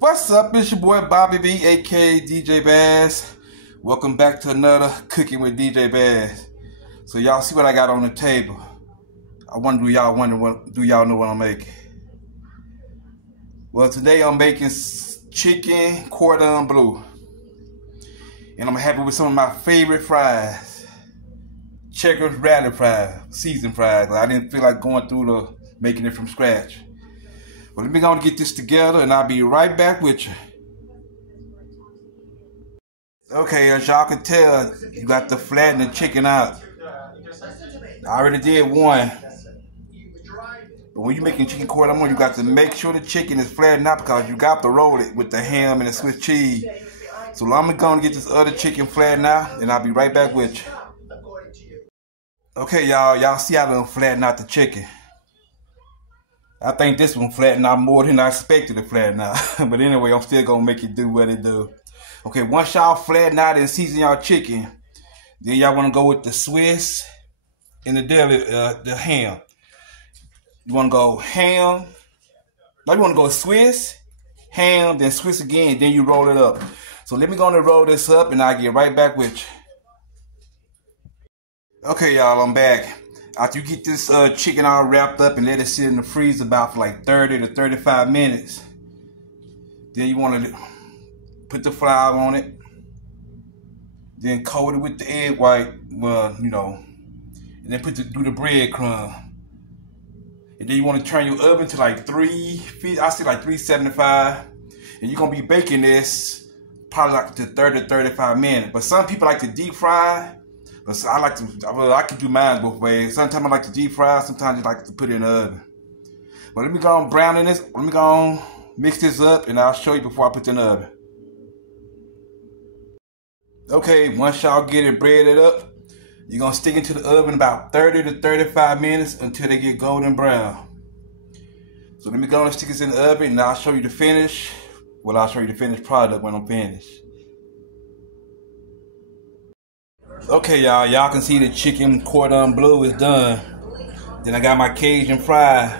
What's up? It's your boy Bobby B, aka DJ Bass. Welcome back to another Cooking with DJ Bass. So y'all see what I got on the table. I wonder, do y'all know what I'm making? Well, today I'm making chicken cordon bleu. And I'm happy with some of my favorite fries. Checkers rally fries, seasoned fries. I didn't feel like going through making it from scratch. Well, let me go and get this together and I'll be right back with you. Okay, as y'all can tell, you got to flatten the chicken out. I already did one. But when you're making chicken cordon bleu, you got to make sure the chicken is flattened out because you got to roll it with the ham and the Swiss cheese. So I'm going to get this other chicken flattened out and I'll be right back with you. Okay, y'all see how I'm flattening out the chicken. I think this one flattened out more than I expected to flatten out. But anyway, I'm still going to make it do what it do. Okay, once y'all flatten out and season y'all chicken, then y'all want to go with the Swiss and the ham. You want to go ham. No, you want to go Swiss, ham, then Swiss again, then you roll it up. So let me go and roll this up and I'll get right back with you. Okay, y'all, I'm back. After you get this chicken all wrapped up and let it sit in the freezer about for like 30 to 35 minutes, then you want to put the flour on it, then coat it with the egg white, and then do the breadcrumb. And then you want to turn your oven to like 375, and you're going to be baking this probably like to 30 to 35 minutes. But some people like to deep fry. But I can do mine both ways. Sometimes I like to deep fry, sometimes I like to put it in the oven. But let me go on browning this. Let me go on mix this up and I'll show you before I put it in the oven. Okay, once y'all get it breaded up, you're going to stick it to the oven about 30 to 35 minutes until they get golden brown. So let me go and stick this in the oven and I'll show you the finish. Well, I'll show you the finished product when I'm finished. Okay, y'all can see the chicken cordon bleu is done. Then I got my Cajun fry,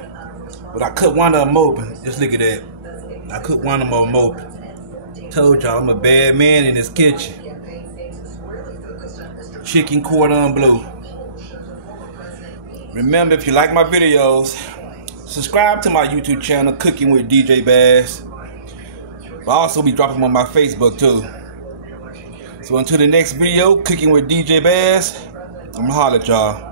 but I cut one of them open. Just look at that. I cut one of them open. Told y'all I'm a bad man in this kitchen. Chicken cordon bleu. Remember, if you like my videos, subscribe to my YouTube channel, Cooking with DJ Bass. I'll also be dropping them on my Facebook too. So until the next video, Cooking with DJ Bass, I'm gonna holler at y'all.